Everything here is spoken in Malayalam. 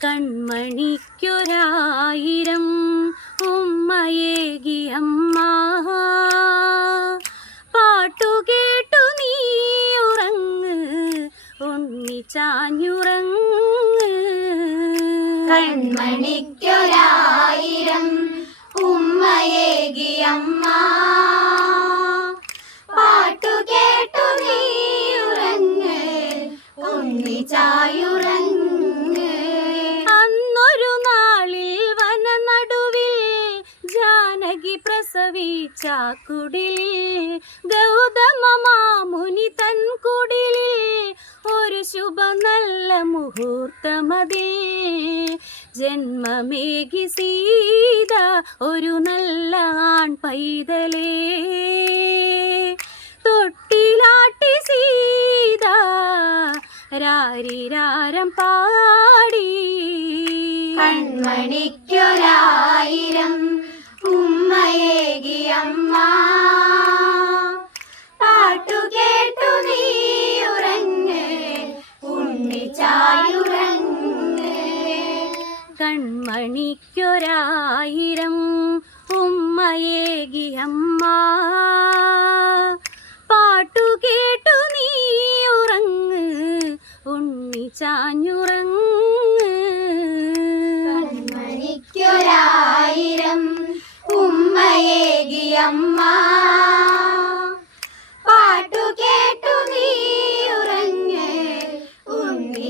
കൺമണിക്കൊരായിരം ഉമ്മയേകിയമ്മ പാട്ടുകേട്ടു നീ ഉറങ്ങ് ഉണ്ണി ചാഞ്ഞുറങ്ങ്. കൺമണിക്കൊരായിരം ഉമ്മയേകിയമ്മ പാട്ടു കേട്ടു നീ ഉറങ്ങ് ഉണ്ണി കുടിൽ ഗൗതമ മാമുനി തൻ കുടിലിൽ ഒരു ശുഭ നല്ല മുഹൂർത്തമതിൽ. ജന്മമേകി സീത ഒരു നല്ല ആൺ പൈതലേ. തൊട്ടിലാട്ടി സീത രാരിരാരം പാടി. കൺമണിക്കൊരായിരം കൺമണിക്കൊരായിരം ഉമ്മയേകിയമ്മ പാട്ടു കേട്ടു നീ ഉറങ്ങ് ഉണ്ണി ചാഞ്ഞുറങ്ങ്. കൺമണിക്കൊരായിരം ഉമ്മയേകിയമ്മ പാട്ടു കേട്ടു നീ ഉറങ്ങ് ഉണ്ണി